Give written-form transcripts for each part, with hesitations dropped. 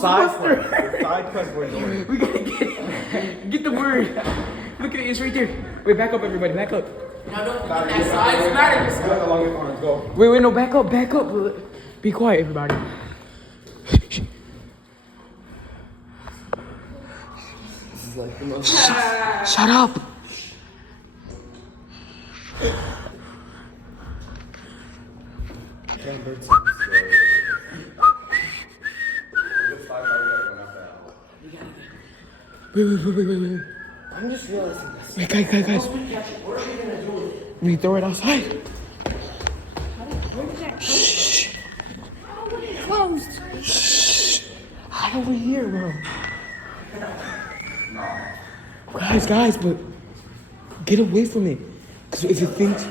Ghostbuster. Side quest we're doing. We gotta get the word. Look at it, it's right there. Wait, back up, everybody, back up. Now don't forget that size matters. You got the longest arms, go. Wait, no, back up. Be quiet, everybody. This is like the most. Shut up. Wait. I'm just realizing this. Wait, guys. What are we gonna do with it? We throw it outside. Shh. Closed. Shh. Hide over here, bro. Guys, but get away from it. Cause if it thinks,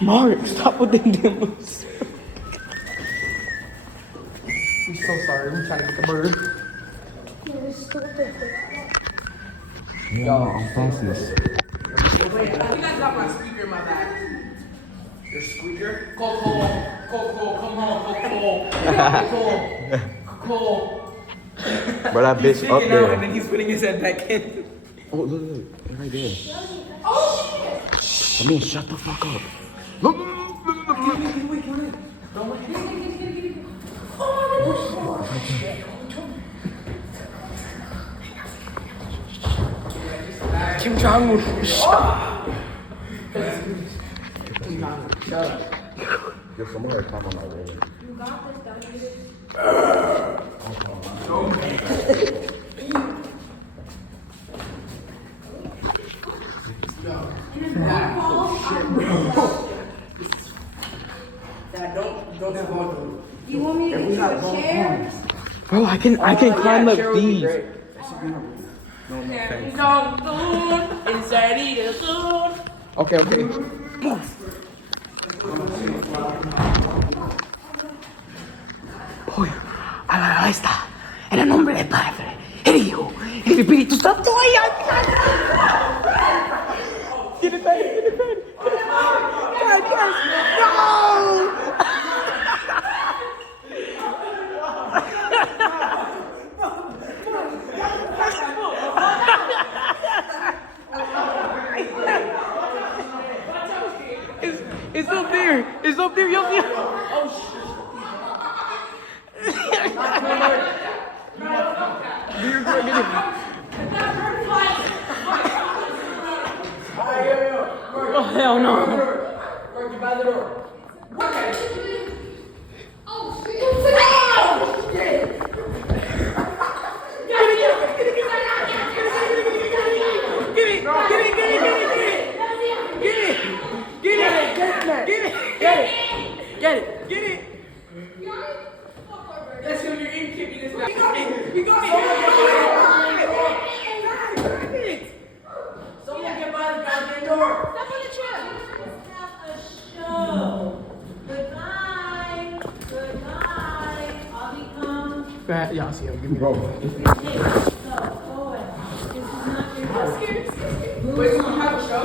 Mark, stop with the demos. We're so sorry. We're trying to get the bird. Yo, I'm fastest. Wait, I think I got my squeaker in my bag. Your squeaker? Coco, come on, Coco. But that bitch up And there. then he's putting his head back in. Oh, look, right there. Oh, shit. I mean, shut the fuck up. Look. Kim Jong-un. Shut up. There's somewhere top on my road. Do you want me to get you a chair? Bro, I can climb up these. Okay. Hoy, ahí está. En el nombre del Padre, el Hijo, el Espíritu Santo. Get it back. Guys, no! It's up there. You'll see it. Oh, shit. Oh, hell no. Work by the door. Get it. That's when you're in kicking this back. You got it. Someone get by the goddamn door. Step on the chair. Let's have a show. Goodbye. I'll become. Y'all see him. Give me Bro. Hey, so, go away. This is not your. Wait, so we have a show?